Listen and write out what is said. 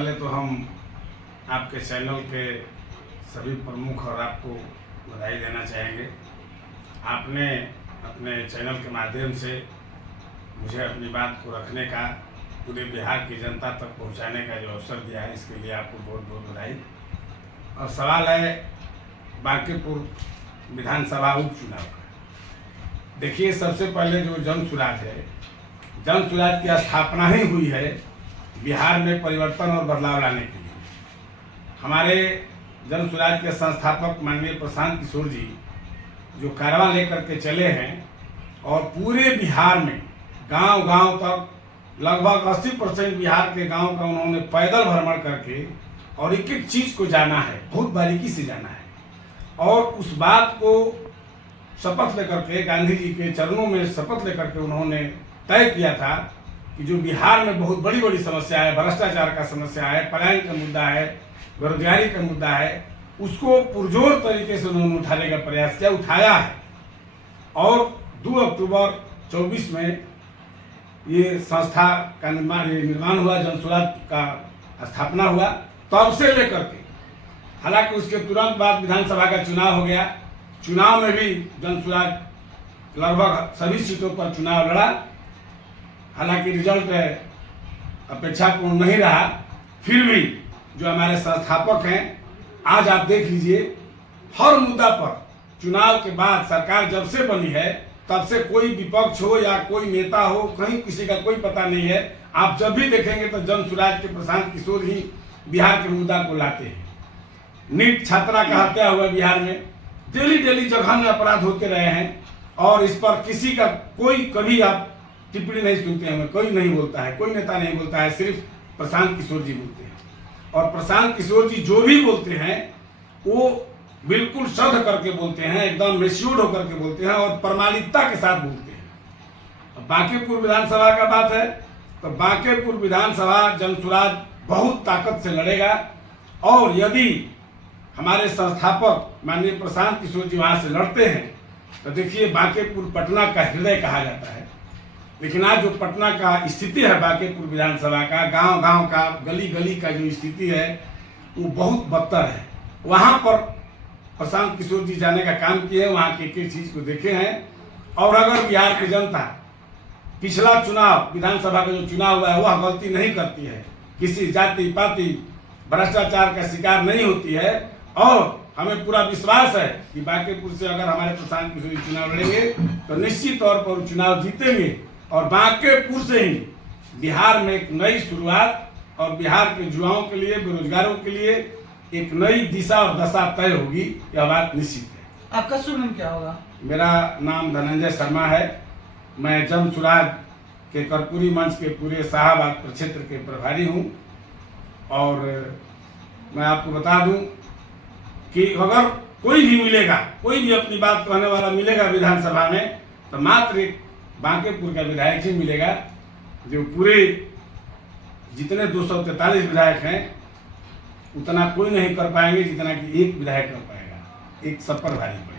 पहले तो हम आपके चैनल के सभी प्रमुख और आपको बधाई देना चाहेंगे। आपने अपने चैनल के माध्यम से मुझे अपनी बात को रखने का, पूरे बिहार की जनता तक पहुंचाने का जो अवसर दिया है, इसके लिए आपको बहुत बहुत बधाई। और सवाल है बांकीपुर विधानसभा उपचुनाव का। देखिए, सबसे पहले जो जन सुराज है, जन सुराज की स्थापना ही हुई है बिहार में परिवर्तन और बदलाव लाने के लिए। हमारे जन सुराज के संस्थापक माननीय प्रशांत किशोर जी जो कारवां लेकर के चले हैं और पूरे बिहार में गांव-गांव तक लगभग 80% बिहार के गांव का उन्होंने पैदल भ्रमण करके और एक एक चीज को जाना है, बहुत बारीकी से जाना है। और उस बात को शपथ लेकर के, गांधी जी के चरणों में शपथ लेकर के उन्होंने तय किया था कि जो बिहार में बहुत बड़ी बड़ी समस्या है, भ्रष्टाचार का समस्या है, पलायन का मुद्दा है, बेरोजगारी का मुद्दा है, उसको पुरजोर तरीके से उन्होंने उठाने का प्रयास किया, उठाया है। और 2 अक्टूबर 24 में ये संस्था का निर्माण हुआ, जन सुराज का स्थापना हुआ। तब से लेकर के, हालांकि उसके तुरंत बाद विधानसभा का चुनाव हो गया। चुनाव में भी जन सुराज लगभग सभी सीटों पर चुनाव लड़ा, हालांकि रिजल्ट अपेक्षापूर्ण नहीं रहा। फिर भी जो हमारे संस्थापक हैं, आज आप देख लीजिए, हर मुद्दा पर चुनाव के बाद सरकार जब से बनी है तब से कोई विपक्ष हो या कोई नेता हो, कहीं किसी का कोई पता नहीं है। आप जब भी देखेंगे तो जन सुराज के प्रशांत किशोर ही बिहार के मुद्दा को लाते हैं। नीट छात्रा का हत्या हुआ बिहार में, डेली जघन्य अपराध होते रहे हैं और इस पर किसी का कोई कभी आप टिप्पणी नहीं सुनते हैं, कोई नहीं बोलता है, कोई नेता नहीं बोलता है, सिर्फ प्रशांत किशोर जी बोलते हैं। और प्रशांत किशोर जी जो भी बोलते हैं वो बिल्कुल शुद्ध करके बोलते हैं, एकदम मेच्योर्ड होकर के बोलते हैं और प्रामाणिकता के साथ बोलते हैं। बांकीपुर विधानसभा का बात है तो बांकीपुर विधानसभा जन सुराज बहुत ताकत से लड़ेगा। और यदि हमारे संस्थापक माननीय प्रशांत किशोर जी वहां से लड़ते हैं तो देखिए, बांकीपुर पटना का हृदय कहा जाता है। लेकिन आज जो पटना का स्थिति है, बांकीपुर विधानसभा का, गांव-गांव का, गली-गली का जो स्थिति है वो बहुत बदतर है। वहां पर प्रशांत किशोर जी जाने का काम किए हैं, वहां की एक चीज को देखे हैं। और अगर बिहार की जनता पिछला चुनाव, विधानसभा का जो चुनाव हुआ है, वह गलती नहीं करती है, किसी जाति पाति भ्रष्टाचार का शिकार नहीं होती है, और हमें पूरा विश्वास है कि बांकीपुर से अगर हमारे प्रशांत किशोर जी चुनाव लड़ेंगे तो निश्चित तौर पर चुनाव जीतेंगे। और बांकीपुर से ही बिहार में एक नई शुरुआत और बिहार के युवाओं के लिए, बेरोजगारों के लिए एक नई दिशा और दशा तय होगी, यह बात निश्चित है। आपका शुभ नाम क्या होगा? मेरा नाम धनंजय शर्मा है। मैं जन सुराज के कर्पूरी मंच के पूरे शाहबाद प्रक्षेत्र के प्रभारी हूँ। और मैं आपको बता दूं कि अगर कोई भी मिलेगा, कोई भी अपनी बात कहने वाला मिलेगा विधानसभा में, तो मात्र एक बांकीपुर का विधायक ही मिलेगा, जो पूरे जितने 243 विधायक हैं उतना कोई नहीं कर पाएंगे जितना कि एक विधायक कर पाएगा। एक सब पर भारी पड़ेगा।